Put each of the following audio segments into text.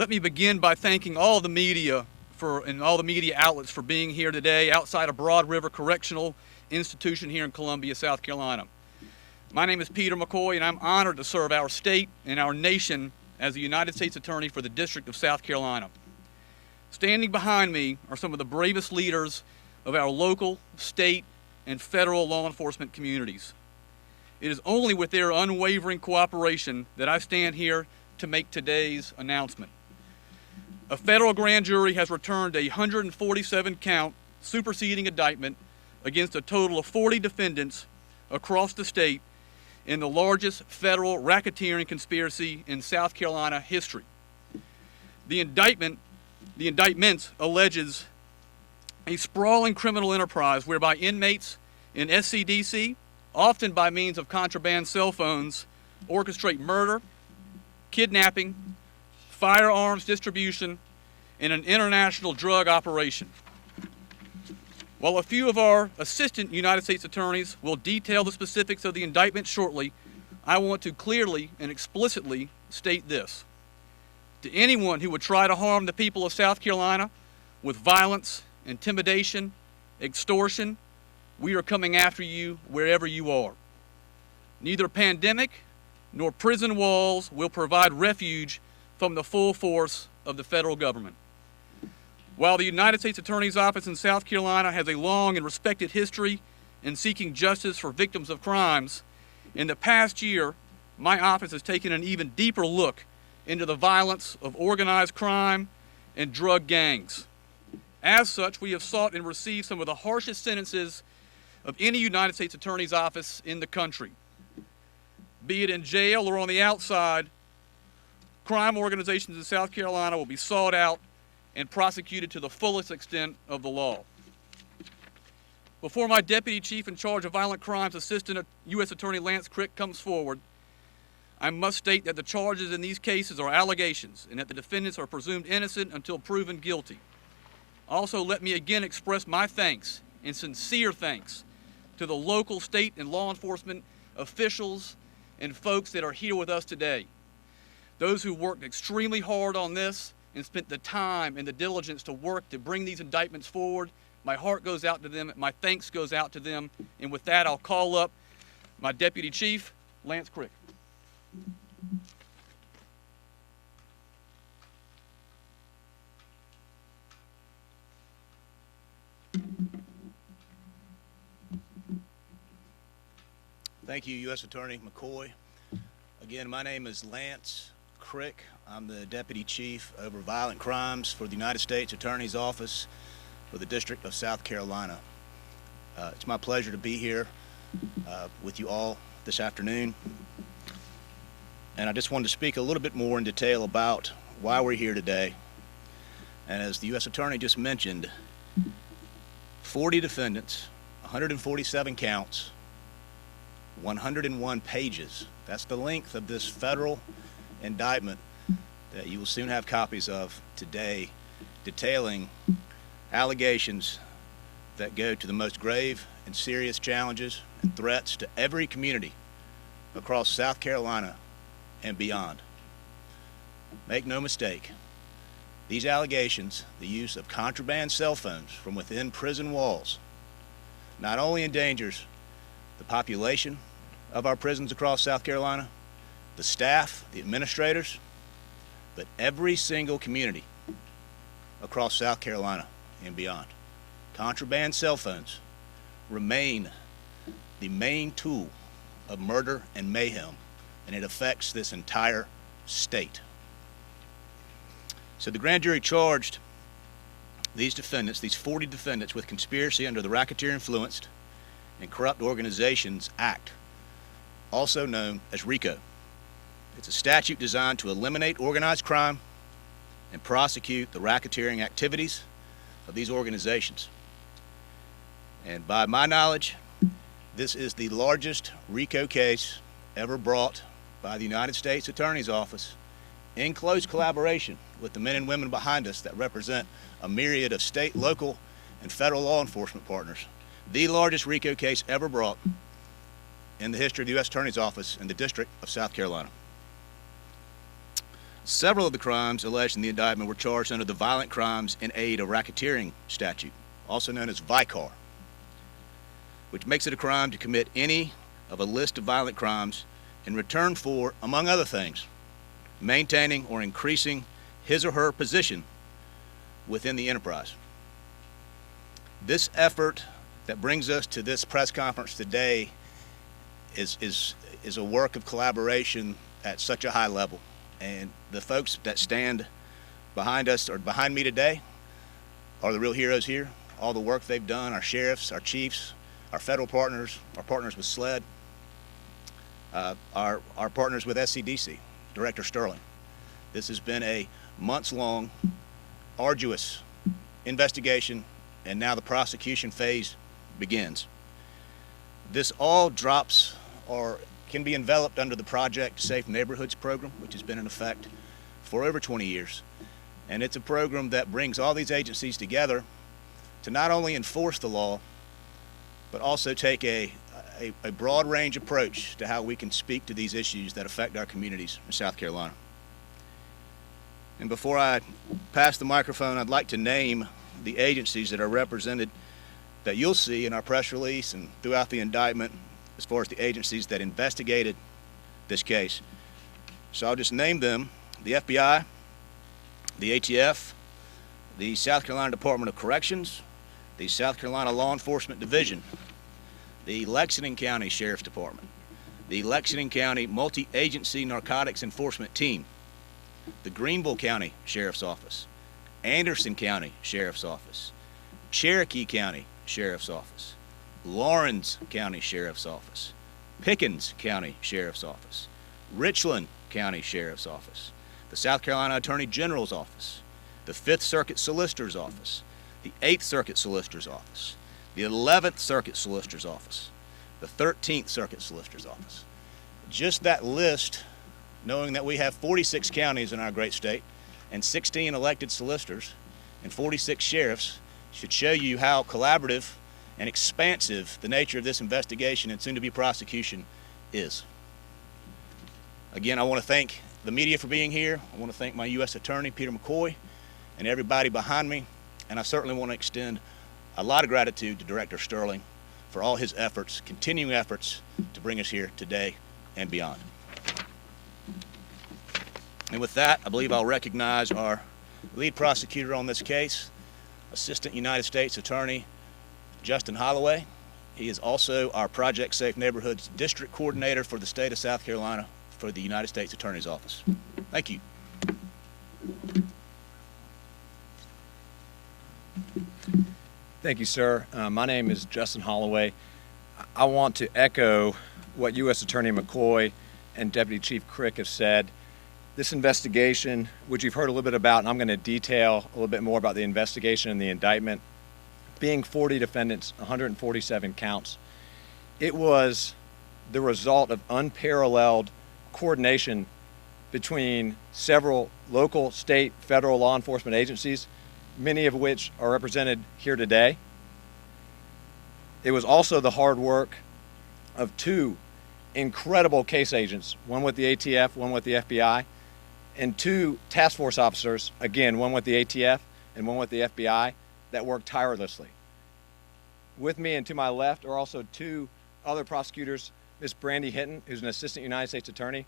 Let me begin by thanking all the media and all the media outlets for being here today outside of Broad River Correctional Institution here in Columbia, South Carolina. My name is Peter McCoy, and I'm honored to serve our state and our nation as the United States Attorney for the District of South Carolina. Standing behind me are some of the bravest leaders of our local, state, and federal law enforcement communities. It is only with their unwavering cooperation that I stand here to make today's announcement. A federal grand jury has returned a 147-count superseding indictment against a total of 40 defendants across the state in the largest federal racketeering conspiracy in South Carolina history. The indictments alleges a sprawling criminal enterprise whereby inmates in SCDC, often by means of contraband cell phones, orchestrate murder, kidnapping, firearms distribution, and an international drug operation. While a few of our assistant United States attorneys will detail the specifics of the indictment shortly, I want to clearly and explicitly state this. To anyone who would try to harm the people of South Carolina with violence, intimidation, extortion, we are coming after you wherever you are. Neither pandemic nor prison walls will provide refuge from the full force of the federal government. While the United States Attorney's Office in South Carolina has a long and respected history in seeking justice for victims of crimes, in the past year, my office has taken an even deeper look into the violence of organized crime and drug gangs. As such, we have sought and received some of the harshest sentences of any United States Attorney's Office in the country. Be it in jail or on the outside, crime organizations in South Carolina will be sought out and prosecuted to the fullest extent of the law. Before my Deputy Chief in charge of violent crimes, Assistant U.S. Attorney Lance Crick, comes forward, I must state that the charges in these cases are allegations and that the defendants are presumed innocent until proven guilty. Also, let me again express my thanks and sincere thanks to the local, state, and law enforcement officials and folks that are here with us today. Those who worked extremely hard on this and spent the time and the diligence to work to bring these indictments forward. My heart goes out to them, my thanks goes out to them, and with that I'll call up my Deputy Chief, Lance Crick. Thank you, U.S. Attorney McCoy. Again, my name is Lance Crick. I'm the Deputy Chief over Violent Crimes for the United States Attorney's Office for the District of South Carolina. It's my pleasure to be here with you all this afternoon. And I just wanted to speak a little bit more in detail about why we're here today. And as the U.S. Attorney just mentioned, 40 defendants, 147 counts, 101 pages. That's the length of this federal indictment that you will soon have copies of today, detailing allegations that go to the most grave and serious challenges and threats to every community across South Carolina and beyond. Make no mistake, these allegations, the use of contraband cell phones from within prison walls, not only endangers the population of our prisons across South Carolina, the staff, the administrators, but every single community across South Carolina and beyond. Contraband cell phones remain the main tool of murder and mayhem, and it affects this entire state. So the grand jury charged these defendants, these 40 defendants, with conspiracy under the Racketeer Influenced and Corrupt Organizations Act, also known as RICO. It's a statute designed to eliminate organized crime and prosecute the racketeering activities of these organizations. And by my knowledge, this is the largest RICO case ever brought by the United States Attorney's Office in close collaboration with the men and women behind us that represent a myriad of state, local, and federal law enforcement partners. The largest RICO case ever brought in the history of the U.S. Attorney's Office in the District of South Carolina. Several of the crimes alleged in the indictment were charged under the Violent Crimes in Aid of Racketeering statute, also known as VICAR, which makes it a crime to commit any of a list of violent crimes in return for, among other things, maintaining or increasing his or her position within the enterprise. This effort that brings us to this press conference today is a work of collaboration at such a high level. And the folks that stand behind us or behind me today are the real heroes here. All the work they've done, our sheriffs, our chiefs, our federal partners, our partners with SLED, our partners with SCDC, Director Sterling. This has been a months-long, arduous investigation, and now the prosecution phase begins. This all drops or can be enveloped under the Project Safe Neighborhoods program, which has been in effect for over 20 years. And it's a program that brings all these agencies together to not only enforce the law, but also take a broad range approach to how we can speak to these issues that affect our communities in South Carolina. And before I pass the microphone, I'd like to name the agencies that are represented that you'll see in our press release and throughout the indictment as far as the agencies that investigated this case. So I'll just name them: the FBI, the ATF, the South Carolina Department of Corrections, the South Carolina Law Enforcement Division, the Lexington County Sheriff's Department, the Lexington County Multi-Agency Narcotics Enforcement Team, the Greenville County Sheriff's Office, Anderson County Sheriff's Office, Cherokee County Sheriff's Office, Lawrence County Sheriff's Office, Pickens County Sheriff's Office, Richland County Sheriff's Office, the South Carolina Attorney General's Office, the 5th Circuit Solicitor's Office, the 8th Circuit Solicitor's Office, the 11th Circuit Solicitor's Office, the 13th Circuit Solicitor's Office. Just that list, knowing that we have 46 counties in our great state and 16 elected solicitors and 46 sheriffs, should show you how collaborative and expansive the nature of this investigation and soon-to-be prosecution is. Again, I want to thank the media for being here. I want to thank my U.S. Attorney, Peter McCoy, and everybody behind me. And I certainly want to extend a lot of gratitude to Director Sterling for all his efforts, continuing efforts to bring us here today and beyond. And with that, I believe I'll recognize our lead prosecutor on this case, Assistant United States Attorney Justin Holloway. He is also our Project Safe Neighborhoods District Coordinator for the state of South Carolina for the United States Attorney's Office. Thank you. Thank you, sir. My name is Justin Holloway. I want to echo what U.S. Attorney McCoy and Deputy Chief Crick have said. This investigation, which you've heard a little bit about, and I'm going to detail a little bit more about the investigation and the indictment, being 40 defendants, 147 counts, it was the result of unparalleled coordination between several local, state, federal law enforcement agencies, many of which are represented here today. It was also the hard work of 2 incredible case agents, one with the ATF, one with the FBI, and 2 task force officers, again, one with the ATF and one with the FBI, that worked tirelessly. With me and to my left are also 2 other prosecutors, Ms. Brandy Hinton, who's an Assistant United States Attorney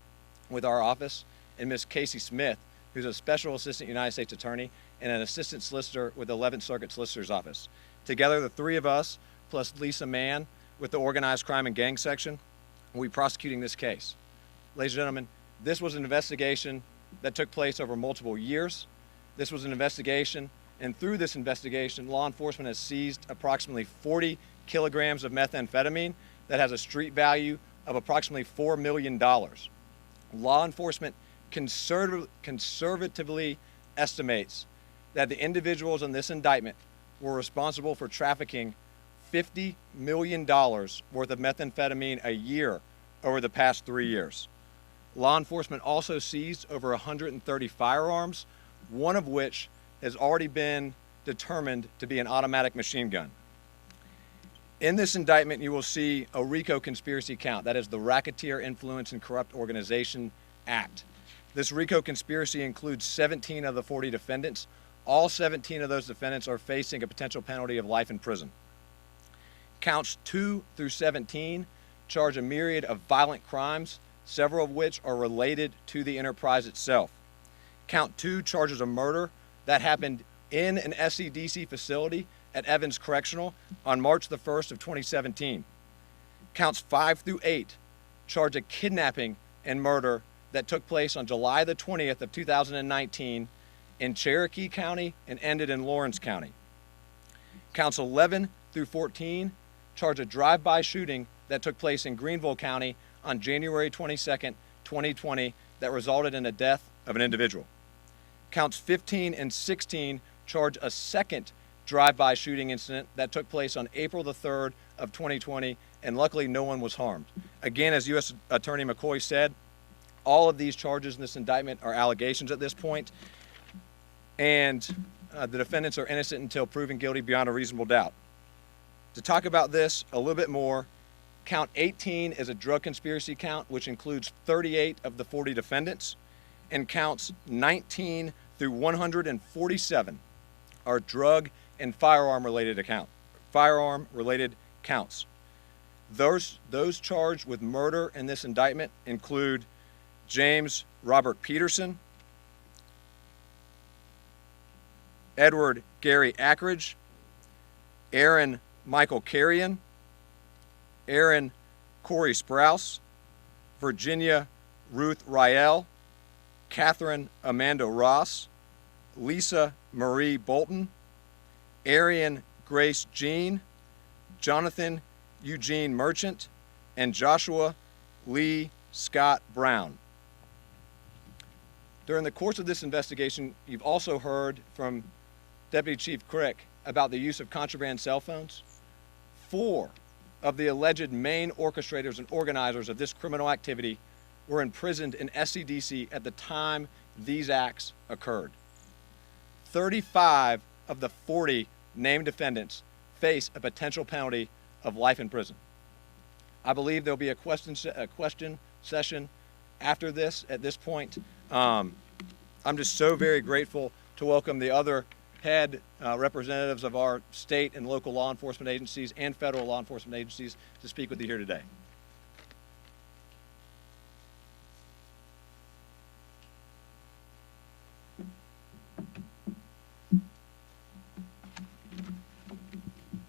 with our office, and Ms. Casey Smith, who's a Special Assistant United States Attorney and an Assistant Solicitor with the 11th Circuit Solicitor's Office. Together, the 3 of us, plus Lisa Mann with the Organized Crime and Gang Section, will be prosecuting this case. Ladies and gentlemen, this was an investigation that took place over multiple years. This was an investigation, and through this investigation, law enforcement has seized approximately 40 kilograms of methamphetamine that has a street value of approximately $4 million. Law enforcement conservatively estimates that the individuals in this indictment were responsible for trafficking $50 million worth of methamphetamine a year over the past 3 years. Law enforcement also seized over 130 firearms, one of which has already been determined to be an automatic machine gun. In this indictment, you will see a RICO conspiracy count, that is the Racketeer Influence and Corrupt Organization Act. This RICO conspiracy includes 17 of the 40 defendants. All 17 of those defendants are facing a potential penalty of life in prison. Counts 2 through 17 charge a myriad of violent crimes, several of which are related to the enterprise itself. Count 2 charges a murder that happened in an SCDC facility at Evans Correctional on March the 1st of 2017. Counts 5 through 8 charge a kidnapping and murder that took place on July the 20th of 2019 in Cherokee County and ended in Lawrence County. Counts 11 through 14 charge a drive-by shooting that took place in Greenville County on January 22nd, 2020 that resulted in the death of an individual. Counts 15 and 16 charge a second drive-by shooting incident that took place on April the 3rd of 2020, and luckily no one was harmed. Again, as U.S. Attorney McCoy said, all of these charges in this indictment are allegations at this point, and the defendants are innocent until proven guilty beyond a reasonable doubt. To talk about this a little bit more, count 18 is a drug conspiracy count, which includes 38 of the 40 defendants, and counts 19 through 147 are drug and firearm-related counts. Those charged with murder in this indictment include James Robert Peterson, Edward Gary Ackridge, Aaron Michael Carrion, Aaron Corey Sprouse, Virginia Ruth Rael, Catherine Amanda Ross, Lisa Marie Bolton, Arian Grace Jean, Jonathan Eugene Merchant, and Joshua Lee Scott Brown. During the course of this investigation, you've also heard from Deputy Chief Crick about the use of contraband cell phones. 4 of the alleged main orchestrators and organizers of this criminal activity were imprisoned in SCDC at the time these acts occurred. 35 of the 40 named defendants face a potential penalty of life in prison. I believe there'll be a question session after this. At this point, I'm just so very grateful to welcome the other head representatives of our state and local law enforcement agencies and federal law enforcement agencies to speak with you here today.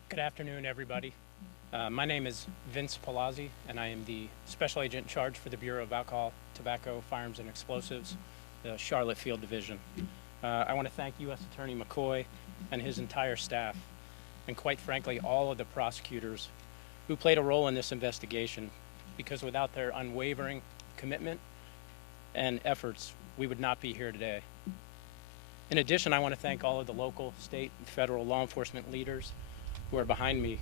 Good afternoon, everybody. My name is Vince Palazzi, and I am the Special Agent in charge for the Bureau of Alcohol, Tobacco, Firearms, and Explosives, the Charlotte Field Division. I want to thank U.S. Attorney McCoy and his entire staff, and quite frankly, all of the prosecutors who played a role in this investigation, because without their unwavering commitment and efforts, we would not be here today. In addition, I want to thank all of the local, state, and federal law enforcement leaders who are behind me.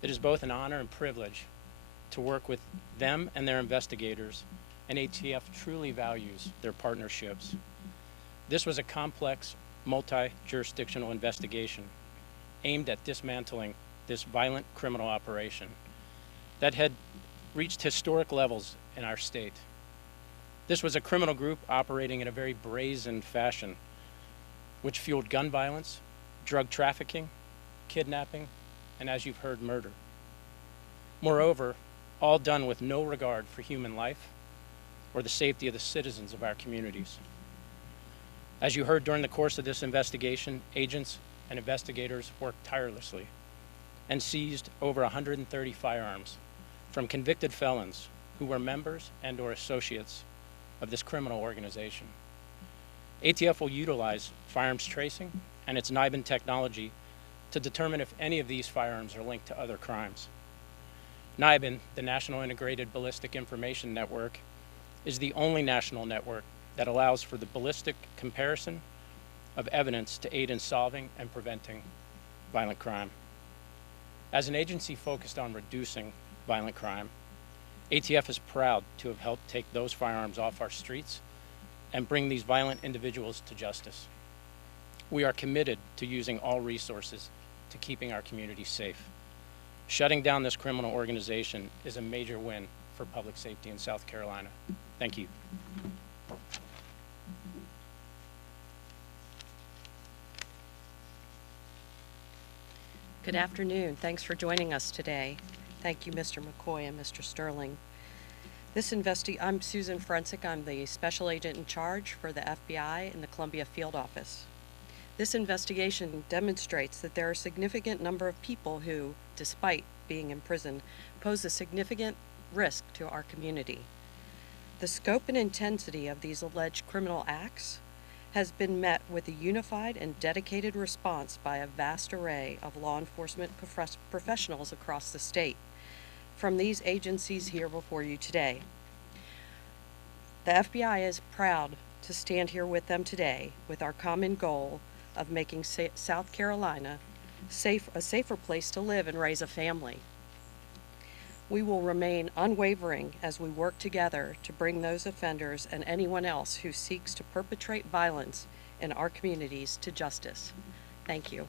It is both an honor and privilege to work with them and their investigators, and ATF truly values their partnerships. This was a complex, multi-jurisdictional investigation aimed at dismantling this violent criminal operation that had reached historic levels in our state. This was a criminal group operating in a very brazen fashion, which fueled gun violence, drug trafficking, kidnapping, and as you've heard, murder. Moreover, all done with no regard for human life or the safety of the citizens of our communities. As you heard during the course of this investigation, agents and investigators worked tirelessly and seized over 130 firearms from convicted felons who were members and or associates of this criminal organization. ATF will utilize firearms tracing and its NIBIN technology to determine if any of these firearms are linked to other crimes. NIBIN, the National Integrated Ballistic Information Network, is the only national network that allows for the ballistic comparison of evidence to aid in solving and preventing violent crime. As an agency focused on reducing violent crime, ATF is proud to have helped take those firearms off our streets and bring these violent individuals to justice. We are committed to using all resources to keeping our communities safe. Shutting down this criminal organization is a major win for public safety in South Carolina. Thank you. Good afternoon. Thanks for joining us today. Thank you, Mr. McCoy and Mr. Sterling. I'm Susan Forensic. I'm the special agent in charge for the FBI in the Columbia Field Office. This investigation demonstrates that there are a significant number of people who, despite being in prison, pose a significant risk to our community. The scope and intensity of these alleged criminal acts has been met with a unified and dedicated response by a vast array of law enforcement professionals across the state, from these agencies here before you today. The FBI is proud to stand here with them today with our common goal of making South Carolina a safer place to live and raise a family. We will remain unwavering as we work together to bring those offenders and anyone else who seeks to perpetrate violence in our communities to justice. Thank you.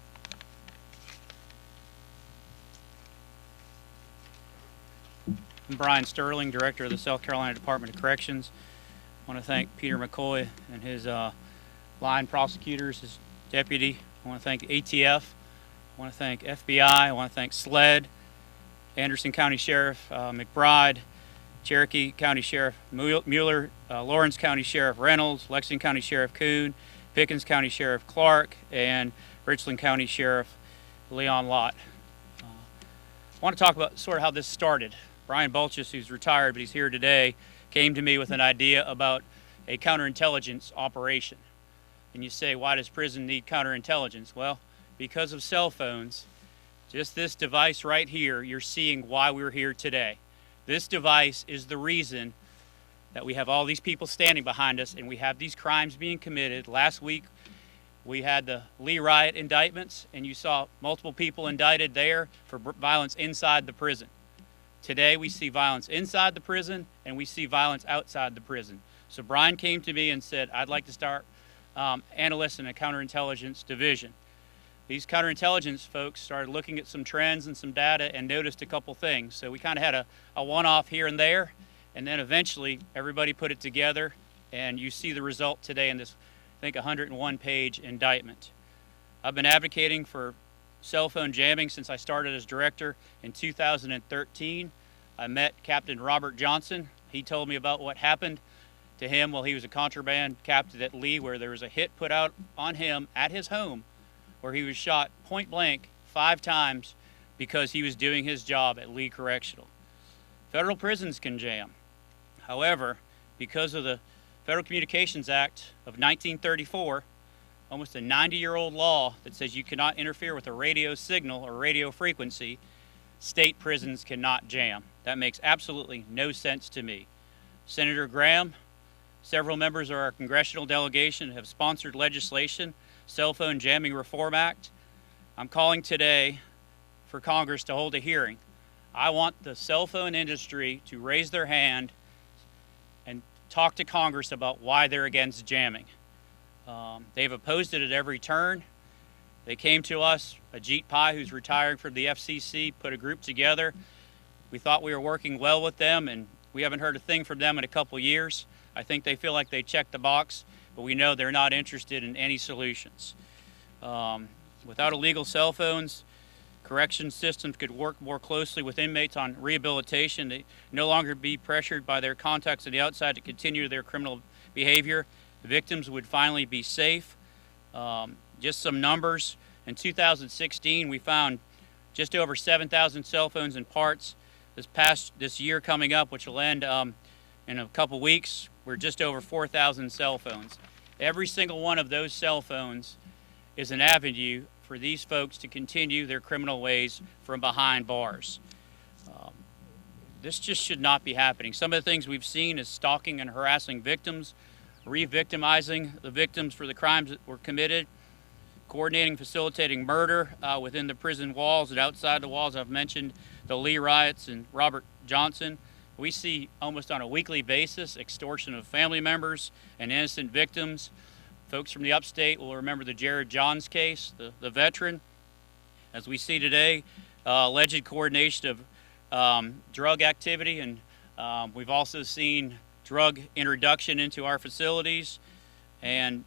I'm Brian Sterling, Director of the South Carolina Department of Corrections. I want to thank Peter McCoy and his line prosecutors, his deputy. I want to thank the ATF. I want to thank FBI. I want to thank SLED, Anderson County Sheriff McBride, Cherokee County Sheriff Mueller, Lawrence County Sheriff Reynolds, Lexington County Sheriff Kuhn, Pickens County Sheriff Clark, and Richland County Sheriff Leon Lott. I want to talk about sort of how this started. Brian Bulchis, who's retired but he's here today, came to me with an idea about a counterintelligence operation. And you say, why does prison need counterintelligence? Well, because of cell phones. Just this device right here, you're seeing why we're here today. This device is the reason that we have all these people standing behind us and we have these crimes being committed. Last week, we had the Lee riot indictments, and you saw multiple people indicted there for violence inside the prison. Today, we see violence inside the prison and we see violence outside the prison. So Brian came to me and said, I'd like to start analysts in a counterintelligence division. These counterintelligence folks started looking at some trends and some data and noticed a couple things. So we kind of had a one-off here and there, and then eventually everybody put it together, and you see the result today in this, I think, 101-page indictment. I've been advocating for cell phone jamming since I started as director in 2013. I met Captain Robert Johnson. He told me about what happened to him while he was a contraband captain at Lee, where there was a hit put out on him at his home, where he was shot point blank 5 times because he was doing his job at Lee Correctional. Federal prisons can jam. However, because of the Federal Communications Act of 1934, almost a 90-year-old law that says you cannot interfere with a radio signal or radio frequency, state prisons cannot jam. That makes absolutely no sense to me. Senator Graham, several members of our congressional delegation have sponsored legislation, Cell Phone Jamming Reform Act. I'm calling today for Congress to hold a hearing. I want the cell phone industry to raise their hand and talk to Congress about why they're against jamming. They've opposed it at every turn. They came to us, Ajit Pai, who's retiring from the FCC, put a group together. We thought we were working well with them, and we haven't heard a thing from them in a couple years. I think they feel like they checked the box, but we know they're not interested in any solutions. Without illegal cell phones, correction systems could work more closely with inmates on rehabilitation. They no longer be pressured by their contacts on the outside to continue their criminal behavior. The victims would finally be safe. Just some numbers. In 2016, we found just over 7,000 cell phones and parts. This year coming up, which will end in a couple weeks, we're just over 4,000 cell phones. Every single one of those cell phones is an avenue for these folks to continue their criminal ways from behind bars. This just should not be happening. Some of the things we've seen is stalking and harassing victims, re-victimizing the victims for the crimes that were committed, coordinating, facilitating murder within the prison walls and outside the walls. I've mentioned the Lee riots and Robert Johnson. We see almost on a weekly basis extortion of family members and innocent victims. Folks from the upstate will remember the Jared Johns case, the veteran. As we see today, alleged coordination of drug activity, and we've also seen drug introduction into our facilities and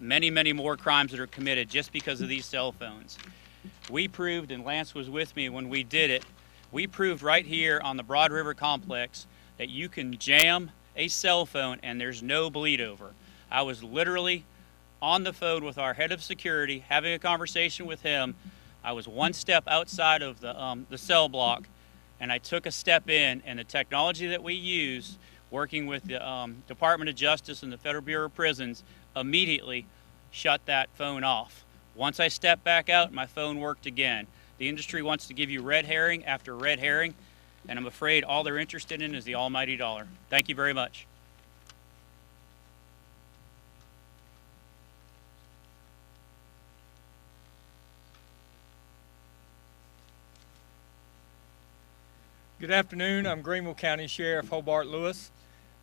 many, many more crimes that are committed just because of these cell phones. We proved, and Lance was with me when we did it, we proved right here on the Broad River Complex that you can jam a cell phone and there's no bleed over. I was literally on the phone with our head of security, having a conversation with him. I was one step outside of the cell block, and I took a step in, and the technology that we used, working with the Department of Justice and the Federal Bureau of Prisons, immediately shut that phone off. Once I stepped back out, my phone worked again. The industry wants to give you red herring after red herring, and I'm afraid all they're interested in is the almighty dollar. Thank you very much. Good afternoon. I'm Greenville County Sheriff Hobart Lewis.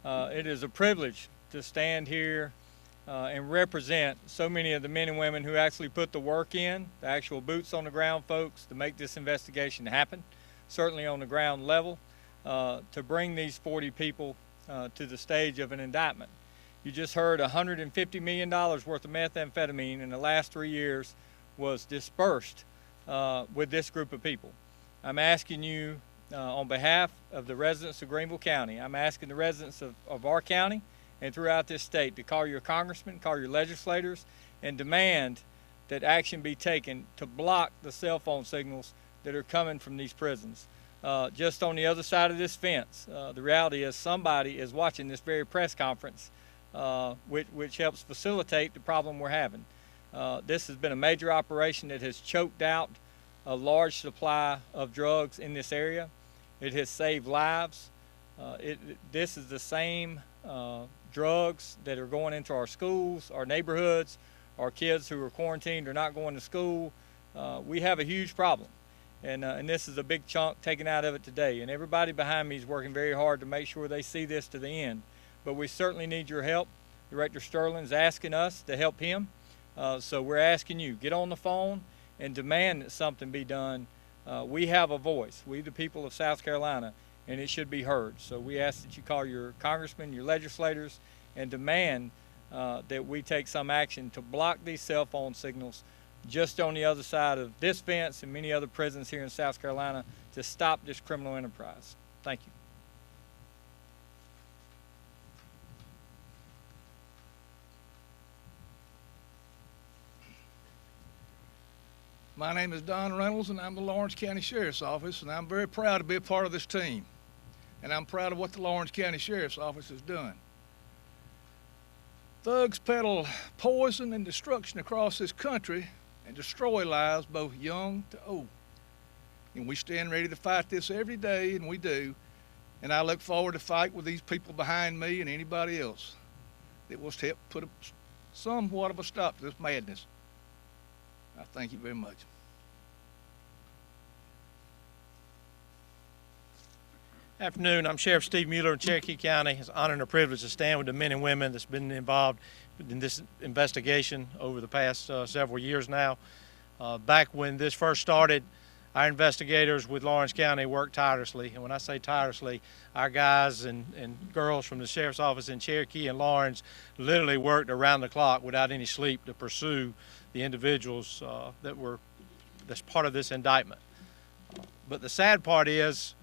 It is a privilege to stand here and represent so many of the men and women who actually put the work in, the actual boots on the ground folks, to make this investigation happen, certainly on the ground level, to bring these 40 people to the stage of an indictment. You just heard $150 million worth of methamphetamine in the last 3 years was dispersed with this group of people. I'm asking you, on behalf of the residents of Greenville County, I'm asking the residents of our county and throughout this state to call your congressmen, call your legislators, and demand that action be taken to block the cell phone signals that are coming from these prisons. Just on the other side of this fence, the reality is somebody is watching this very press conference, which helps facilitate the problem we're having. This has been a major operation that has choked out a large supply of drugs in this area. It has saved lives. This is the same drugs that are going into our schools, our neighborhoods, our kids who are quarantined or not going to school. We have a huge problem, and this is a big chunk taken out of it today. And everybody behind me is working very hard to make sure they see this to the end. But we certainly need your help. Director Sterling's asking us to help him. So we're asking you, get on the phone and demand that something be done. We have a voice, we the people of South Carolina, and it should be heard. So we ask that you call your congressmen, your legislators, and demand that we take some action to block these cell phone signals just on the other side of this fence and many other prisons here in South Carolina to stop this criminal enterprise. Thank you. My name is Don Reynolds, and I'm the Lawrence County Sheriff's Office, and I'm very proud to be a part of this team. And I'm proud of what the Lawrence County Sheriff's Office has done. Thugs peddle poison and destruction across this country and destroy lives both young to old. And we stand ready to fight this every day, and we do. And I look forward to fight with these people behind me and anybody else that will help put somewhat of a stop to this madness. I thank you very much. Afternoon, I'm Sheriff Steve Mueller in Cherokee County. It's an honor and a privilege to stand with the men and women that's been involved in this investigation over the past several years now. Back when this first started, our investigators with Lawrence County worked tirelessly. And when I say tirelessly, our guys and girls from the Sheriff's Office in Cherokee and Lawrence literally worked around the clock without any sleep to pursue the individuals that's part of this indictment. But the sad part is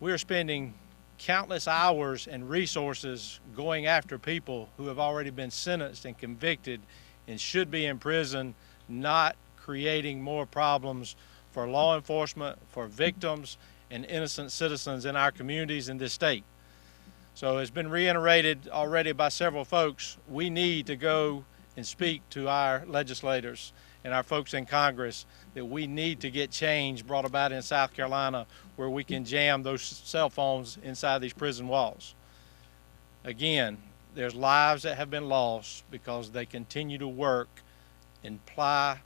we're spending countless hours and resources going after people who have already been sentenced and convicted and should be in prison, not creating more problems for law enforcement, for victims, and innocent citizens in our communities in this state. So it's been reiterated already by several folks, we need to go and speak to our legislators and our folks in Congress that we need to get change brought about in South Carolina where we can jam those cell phones inside these prison walls. Again, there's lives that have been lost because they continue to work and ply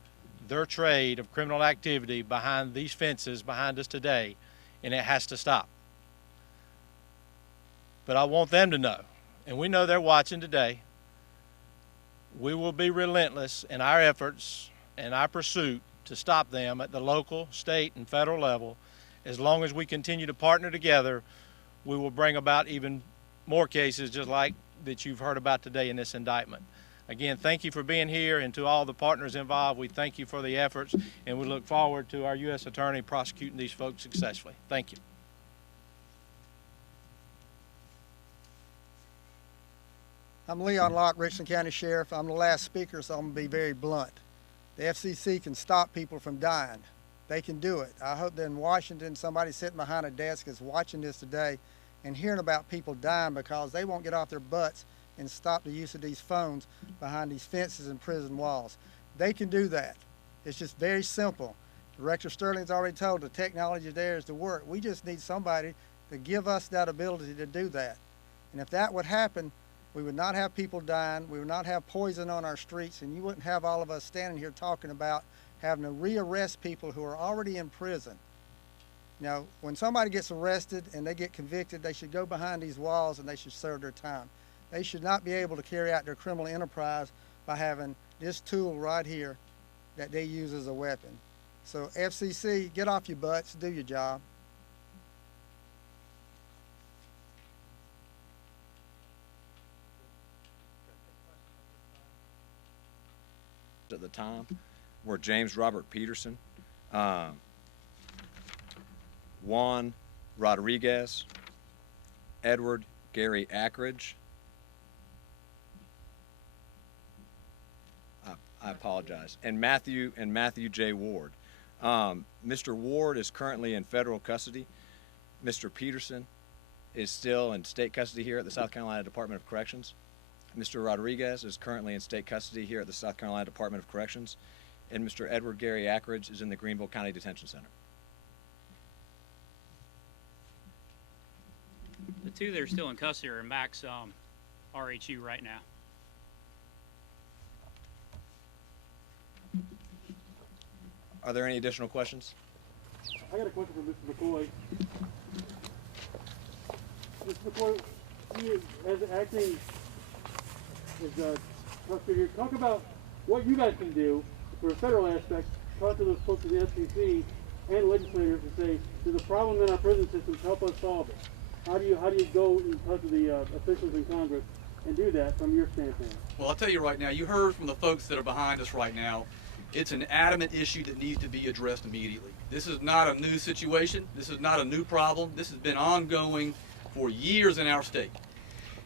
their trade of criminal activity behind these fences behind us today, and it has to stop. But I want them to know, and we know they're watching today, we will be relentless in our efforts and our pursuit to stop them at the local, state, and federal level. As long as we continue to partner together, we will bring about even more cases just like that you've heard about today in this indictment. Again, thank you for being here, and to all the partners involved, we thank you for the efforts, and we look forward to our U.S. Attorney prosecuting these folks successfully. Thank you. I'm Leon Locke, Richland County Sheriff. I'm the last speaker, so I'm going to be very blunt. The FCC can stop people from dying. They can do it. I hope that in Washington, somebody sitting behind a desk is watching this today and hearing about people dying because they won't get off their butts and stop the use of these phones behind these fences and prison walls. They can do that. It's just very simple. Director Sterling's already told the technology there is to work. We just need somebody to give us that ability to do that. And if that would happen, we would not have people dying, we would not have poison on our streets, and you wouldn't have all of us standing here talking about having to rearrest people who are already in prison. Now, when somebody gets arrested and they get convicted, they should go behind these walls and they should serve their time. They should not be able to carry out their criminal enterprise by having this tool right here that they use as a weapon. So FCC, get off your butts, do your job. At the time were James Robert Peterson, Juan Rodriguez, Edward Gary Ackridge. I apologize. And Matthew J. Ward. Mr. Ward is currently in federal custody. Mr. Peterson is still in state custody here at the South Carolina Department of Corrections. Mr. Rodriguez is currently in state custody here at the South Carolina Department of Corrections. And Mr. Edward Gary Ackridge is in the Greenville County Detention Center. The two that are still in custody are in Max RHU right now. Are there any additional questions? I got a question for Mr. McCoy. Mr. McCoy, you, as acting as a prosecutor, talk about what you guys can do for a federal aspect. Talk to those folks at the FCC and legislators to say there's a problem in our prison systems. Help us solve it. How do you go and talk to the officials in Congress and do that from your standpoint? Well, I'll tell you right now, you heard from the folks that are behind us right now. It's an adamant issue that needs to be addressed immediately. This is not a new situation. This is not a new problem. This has been ongoing for years in our state.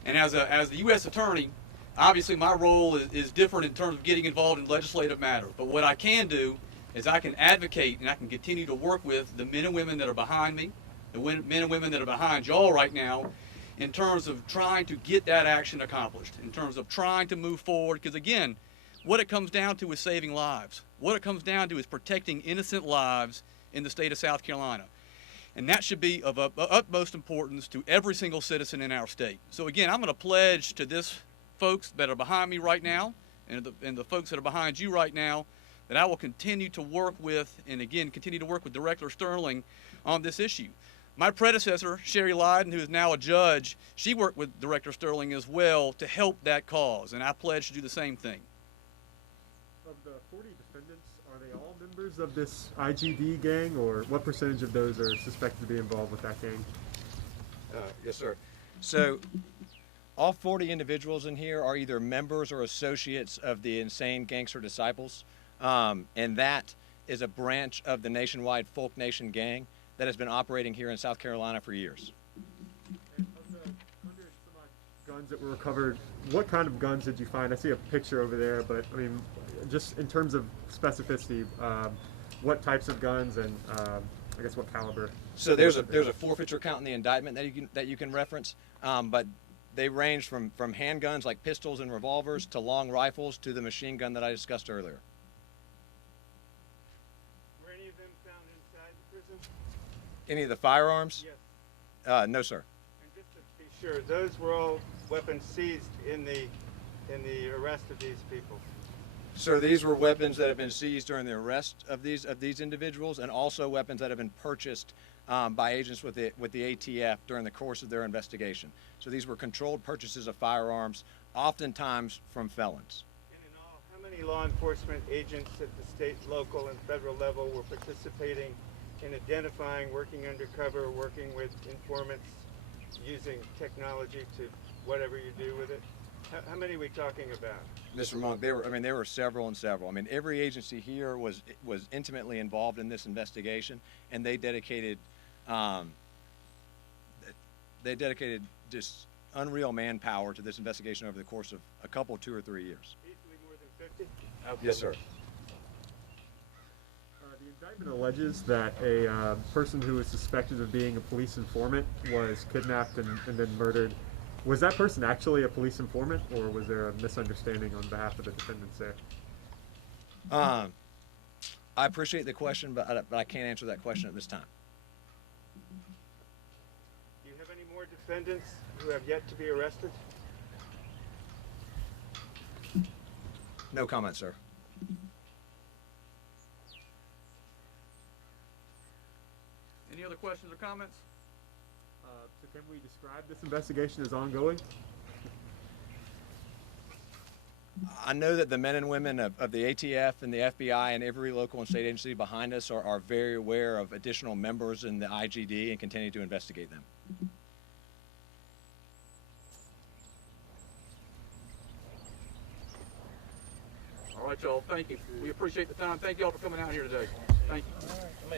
And as the U.S. Attorney, obviously my role is different in terms of getting involved in legislative matters. But what I can do is I can advocate and I can continue to work with the men and women that are behind me, the men and women that are behind y'all right now, in terms of trying to get that action accomplished, in terms of trying to move forward. Because again, what it comes down to is saving lives. What it comes down to is protecting innocent lives in the state of South Carolina. And that should be of utmost importance to every single citizen in our state. So again, I'm going to pledge to this folks that are behind me right now and the folks that are behind you right now that I will continue to work with, and again, continue to work with Director Sterling on this issue. My predecessor, Sherry Lydon, who is now a judge, she worked with Director Sterling as well to help that cause, and I pledge to do the same thing. Of the 40 defendants, are they all members of this IGD gang, or what percentage of those are suspected to be involved with that gang? Yes, sir. So all 40 individuals in here are either members or associates of the Insane Gangster Disciples, and that is a branch of the nationwide Folk Nation gang that has been operating here in South Carolina for years. And of the 100 some odd guns that were recovered, what kind of guns did you find? I see a picture over there, but I mean, just in terms of specificity, what types of guns and I guess what caliber? So there's a forfeiture count in the indictment that you can reference, but they range from handguns like pistols and revolvers to long rifles to the machine gun that I discussed earlier. Were any of them found inside the prison? Any of the firearms? Yes. No, sir. And just to be sure, those were all weapons seized in the arrest of these people. Sir, these were weapons that have been seized during the arrest of these individuals, and also weapons that have been purchased by agents with the ATF during the course of their investigation. So these were controlled purchases of firearms, oftentimes from felons. And in all, how many law enforcement agents at the state, local, and federal level were participating in identifying, working undercover, working with informants, using technology to whatever you do with it? How many are we talking about? Mr. Monk, there were several and several. I mean, every agency here was intimately involved in this investigation, and they dedicated just unreal manpower to this investigation over the course of a couple, 2 or 3 years. Easily more than 50? Yes, sir. The indictment alleges that a person who was suspected of being a police informant was kidnapped and then murdered. Was that person actually a police informant, or was there a misunderstanding on behalf of the defendants there? I appreciate the question, but I can't answer that question at this time. Do you have any more defendants who have yet to be arrested? No comment, sir. Any other questions or comments? So can we describe this investigation as ongoing? I know that the men and women of the ATF and the FBI and every local and state agency behind us are very aware of additional members in the IGD and continue to investigate them. All right, y'all. Thank you. We appreciate the time. Thank y'all for coming out here today. Thank you.